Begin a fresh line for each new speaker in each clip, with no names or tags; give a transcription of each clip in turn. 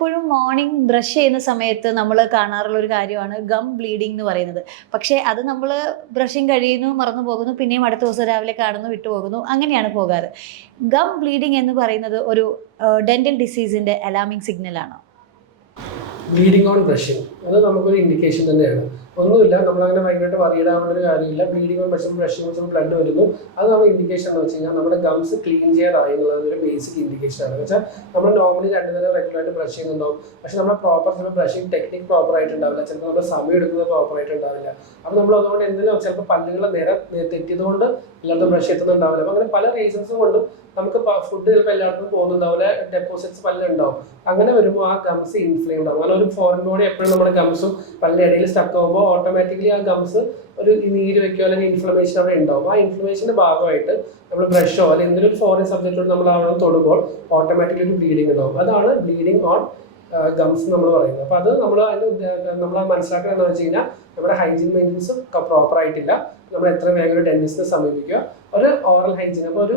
പലപ്പോഴും morning brush ചെയ്യുന്ന സമയത്ത് നമ്മൾ കാണാറുള്ള ഒരു കാര്യമാണ് ഗം ബ്ലീഡിംഗ് എന്ന് പറയുന്നത്. പക്ഷേ അത് നമ്മൾ ബ്രഷിങ് കഴിയുന്നു മറന്നു പോകുന്നു പിന്നെയും അടുത്ത ദിവസം രാവിലെ കാണുന്നു വിട്ടുപോകുന്നു അങ്ങനെയാണ് പോകാറ്. ഗം ബ്ലീഡിംഗ് എന്ന് പറയുന്നത് ഒരു ഡെന്റൽ ഡിസീസിന്റെ അലാമിംഗ് സിഗ്നലാണോ
ബ്ലീഡിങ് ഓൺ ബ്രഷിങ് അത് നമുക്കൊരു ഇൻഡിക്കേഷൻ തന്നെയാണ്. ഒന്നുമില്ല നമ്മളങ്ങനെ ഭയങ്കരമായിട്ട് വറിയിടാവുന്ന ഒരു കാര്യമില്ല. ബ്ലീഡിങ് പക്ഷേ ബ്രഷിംഗ് വെച്ചും ബ്ലഡ് വരുന്നു. അത് നമ്മൾ ഇൻഡിക്കേഷൻ എന്ന് വെച്ച് കഴിഞ്ഞാൽ നമ്മുടെ ഗംസ് ക്ലീൻ ചെയ്യാറായി എന്നുള്ളത് ഒരു ബേസിക് ഇൻഡിക്കേഷൻ ആണ്. വെച്ചാൽ നമ്മൾ നോർമലി രണ്ട് നേരം റെഗുലറായിട്ട് ബ്രഷ് ചെയ്യുന്നുണ്ടാവും. പക്ഷെ നമ്മുടെ പ്രോപ്പർ ചിലപ്പോൾ ബ്രഷിങ് ടെക്നിക് പ്രോപ്പർ ആയിട്ട് ഉണ്ടാവില്ല ചിലപ്പോൾ നമ്മുടെ സമയം എടുക്കുന്നത് പ്രോപ്പർ ആയിട്ട് ഉണ്ടാവില്ല അപ്പോൾ നമ്മൾ അതുകൊണ്ട് എന്തെങ്കിലും ചിലപ്പോൾ പല്ലുകളെ നേരെ തെറ്റിയതുകൊണ്ട് ഇല്ലാത്ത ബ്രഷ് എത്തുന്നുണ്ടാവില്ല. അപ്പോൾ അങ്ങനെ പല റീസൺസും കൊണ്ടും നമുക്ക് ഫുഡ് ചിലപ്പോൾ എല്ലായിടത്തും പോകുന്നുണ്ടാവില്ല. ഡെപ്പോസിറ്റ്സ് പല്ലുണ്ടാവും. അങ്ങനെ വരുമ്പോൾ ആ ഗംസ് ഇൻഫ്ലെയിംഡ് ആവും. അങ്ങനെ ഒരു ഫോറിൻ ബോഡി എപ്പോഴും നമ്മുടെ ഗംസും പല്ല ഇടയിൽ സ്റ്റക്ക് ആകുമ്പോൾ ഓട്ടോമാറ്റിക്കലി ആ ഗംസ് ഒരു നീര് വെക്കുകയോ അല്ലെങ്കിൽ ഇൻഫ്ലമേഷൻ അവിടെ ഉണ്ടാവും. ആ ഇൻഫ്ലമേഷന്റെ ഭാഗമായിട്ട് നമ്മൾ ബ്രഷോ അല്ലെങ്കിൽ എന്തെങ്കിലും ഫോറിൻ സബ്ജക്റ്റോട് നമ്മൾ അവിടെ തൊടുമ്പോൾ ഓട്ടോമാറ്റിക്കലി ഒരു ബ്ലീഡിങ് ഉണ്ടാവും. അതാണ് ബ്ലീഡിങ് ഓൺ ഗംസ് നമ്മൾ പറയുന്നത്. അപ്പോൾ അത് നമ്മൾ അതിന് നമ്മൾ മനസ്സിലാക്കുക എന്ന് വെച്ച് കഴിഞ്ഞാൽ നമ്മുടെ ഹൈജീൻ മെയിന്റനൻസ് പ്രോപ്പർ ആയിട്ടില്ല. നമ്മൾ എത്ര വേഗം ഒരു ഡെന്റിസ്റ്റിനെ സമീപിക്കുക. ഒരു ഓറൽ ഹൈജീൻ അപ്പോൾ ഒരു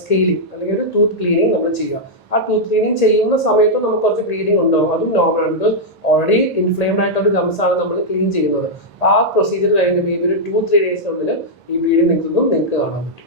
സ്കെയിലിംഗ് അല്ലെങ്കിൽ ഒരു ടൂത്ത് ക്ലീനിങ് നമ്മൾ ചെയ്യുക. ആ ടൂത്ത് ക്ലീനിങ് ചെയ്യുന്ന സമയത്ത് നമുക്ക് കുറച്ച് ബ്ലീഡിങ് ഉണ്ടാവും അതും നോർമൽ ബിക്കോസ് ഓൾറെഡി ഇൻഫ്ലെയിംഡ് ആയിട്ടുള്ള ഗംസ് ആണ് നമ്മൾ ക്ലീൻ ചെയ്യുന്നത്. അപ്പോൾ ആ പ്രൊസീജിയർ കഴിഞ്ഞ് ഒരു ടു ത്രീ ഡേയ്സിനുള്ളിൽ ഈ ബ്ലീഡിങ് നിൽക്കുന്നതും നിങ്ങൾക്ക് കാണാൻ പറ്റും.